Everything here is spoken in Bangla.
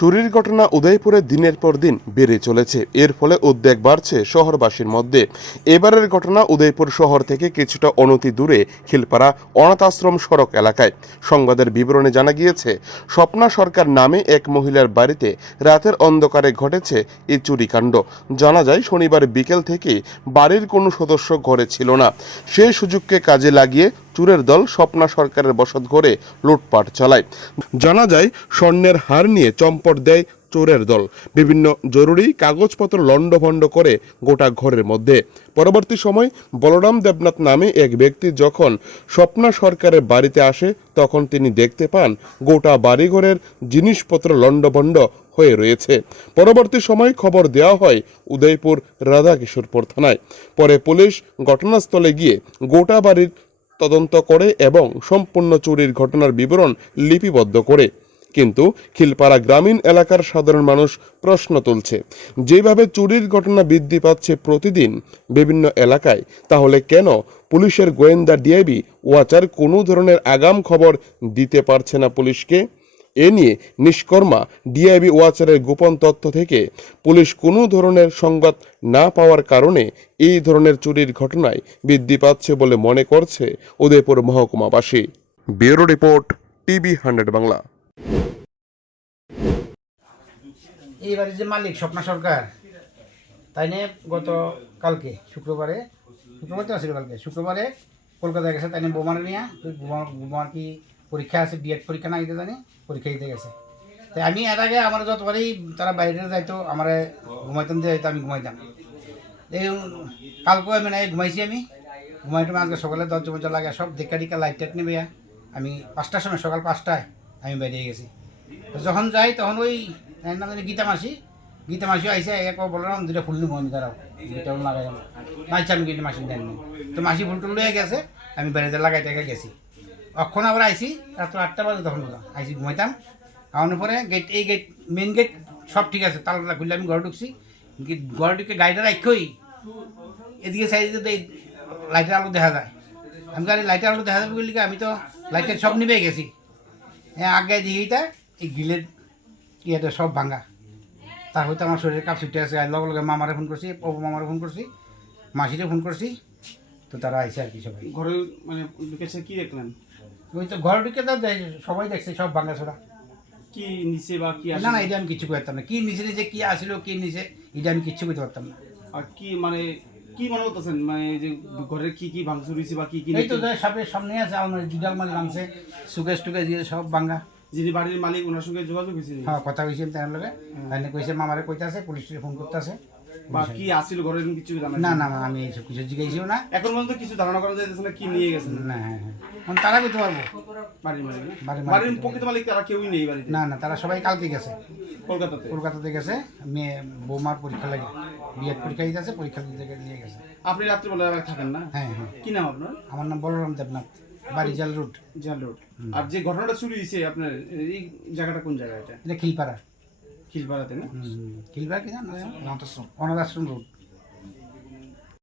চুরির ঘটনা উদয়পুরে দিনের পর দিন বেড়ে চলেছে। এর ফলে উদ্বেগ বাড়ছে শহরবাসীর মধ্যে। এবারের ঘটনা উদয়পুর শহর থেকে কিছুটা অনতি দূরে, খিলপাড়া অনাথ আশ্রম সড়ক এলাকায়। সংবাদের বিবরণে জানা গিয়েছে, স্বপ্না সরকার নামে এক মহিলার বাড়িতে রাতের অন্ধকারে ঘটেছে এই চুরিকাণ্ড। জানা যায়, শনিবার বিকেল থেকে বাড়ির কোনো সদস্য ঘরে ছিল না। সেই সুযোগকে কাজে লাগিয়ে চুরের দল স্বপ্না সরকারের বসত ঘরে লুটপাট চালায়। জানা যায়, স্বর্ণের হার নিয়ে চম্পট দেয় চোরের দল। বিভিন্ন জরুরি কাগজপত্র লণ্ডভণ্ড করে গোটা ঘরের মধ্যে। পরবর্তী সময় বলরাম দেবনাথ নামে এক ব্যক্তি যখন স্বপ্না সরকারের বাড়িতে আসে, তখন তিনি দেখতে পান গোটা বাড়িঘরের জিনিসপত্র লণ্ডভণ্ড হয়ে রয়েছে। পরবর্তী সময় খবর দেওয়া হয়, উদয়পুর রাধাকিশোরপুর থানায়। পরে পুলিশ ঘটনাস্থলে গিয়ে গোটা বাড়ির তদন্ত করে এবং সম্পূর্ণ চুরির ঘটনার বিবরণ লিপিবদ্ধ করে। কিন্তু খিলপাড়া গ্রামীণ এলাকার সাধারণ মানুষ প্রশ্ন তুলছে, যেভাবে চুরির ঘটনা বৃদ্ধি পাচ্ছে প্রতিদিন বিভিন্ন এলাকায়, তাহলে কেন পুলিশের গোয়েন্দা ডিআইবি ওয়াচার কোনো ধরনের আগাম খবর দিতে পারছে না পুলিশকে? এ নিয়ে নিষ্কর্মা ডিআইবি ওয়াচারের গোপন তথ্য থেকে পুলিশ কোনো ধরনের সংবাদ না পাওয়ার কারণে এই ধরনের চুরির ঘটনায় বৃদ্ধি পাচ্ছে বলে মনে করছে Udaipur মহকুমাবাসী। Bureau report, TV hundred Bangla. এই বাড়ির যে মালিক স্বপ্না সরকার, তাই নিয়ে গত কালকে, শুক্রবারে শুক্রবার তো আসছিল কালকে, শুক্রবারে কলকাতায় গেছে, তাই নিয়ে বোমার নিয়ে বোমার কি পরীক্ষা আছে বিএড পরীক্ষা না দিতে জানি, পরীক্ষা দিতে গেছে। তাই আমি এর আগে আমার যতবারই তারা বাইরে যাইতো, আমার ঘুমাইতাম দিয়ে যাইতো আমি ঘুমাইতাম। এই কালকেও আমি নাই, ঘুমাইছি আমি। ঘুমাইতাম আজকে সকালে দরজা মজা লাগে সব দেখা টিকা লাইট টাইট নেবে আমি পাঁচটার সময়, সকাল পাঁচটায় আমি বেরিয়ে গেছি। যখন যাই তখন ওই নাম জানি গীতা মাসি গীতা মাসি আইসে এক বললাম দুটা ফুল নিবো আমি, দাঁড়াও গীতা লাগাই যাব আমি গীতা মাসি দেননি তো মাসি ফুল টুল লয়ে গেছে, আমি বেড়াতে লাগাই টাকা গেছি। অক্ষণ আবার আইসি রাত্র আটটা বাজে তখন আইসি ঘুমাইতাম। আওয়ানোর পরে গেট এই গেট মেন গেট সব ঠিক আছে। তালা খুললে আমি ঘরে ঢুকছি। ঘরে ঢুকে গাড়িটা রাখই এদিকে সাইডে লাইটের আলো দেখা যায়। আমি গাড়ি লাইটের আলো দেখা যাবে বলি আমি তো লাইটের সব নিবে গেছি হ্যাঁ আগে দিঘিটা এই গিলের ইয়েটা সব ভাঙা। তার হয়তো আমার শরীরে কাপ ছুটে আছে। লগে লগে মামারে ফোন করছি পপু মামারে ফোন করছি মাসিরে ফোন করছি তো তারা আইসে আর কি সবাই ঘরে মানে কি দেখলেন ওই তো ঘর ঢুকে তো সবাই দেখছে সব ভাঙা ছোড়া। কি নিচে বা কি না না এটা আমি কিচ্ছু করতাম না। কি নিচে নিচে কি আসলো কি নিচে এটা আমি কিচ্ছু করতে পারতাম না। আর কি মানে কি মনে করতেছেন? মানে যে ঘরের কি কি ভাঙচুর হয়েছে বা কি কি এই তো সামনে সামনে আছে আমার দুটাল মাল ভাঙছে সুকেশ টুকেশ দিয়ে সব ভাঙা যিনি বাড়ির মালিক ওনার সঙ্গে যোগাযোগ হয়েছে হ্যাঁ কথা কইছি তার লগে। তাই কইছে মামারে কইতাছে পুলিশে ফোন করতেছে। বা কি আসছিল ঘরে কিছু জানা না না আমি এইসব কিছু জিজ্ঞাসিও না। এখন পর্যন্ত কিছু ধারণা করা যাইতেছে না কি নিয়ে গেছেন না হ্যাঁ হ্যাঁ। তারা পারব। বাড়ির মালিক বাড়ির প্রকৃত মালিক তারা কেউই নেই বাড়িতে? না না তারা সবাই কালকে গেছে। কলকাতাতে? কলকাতাতে গেছে। মেয়ে বৌমার পরীক্ষা লাগে। বিএড পরীক্ষা দিতে আছে পরীক্ষা দিতে নিয়ে গেছে। আপনি রাত্রিবেলা থাকেন না? হ্যাঁ হ্যাঁ। কি নাম আপনার? আমার নাম বলরাম দেবনাথ। বাড়ি জাল রুট জাল রোড। আর যে ঘটনাটা চুরি হয়েছে আপনার এই জায়গাটা কোন জায়গা এটা? এটা খিলপাড়া। খিলপাড়াতে না? খিলপাড়া কি জানো অনাথ আশ্রম রুট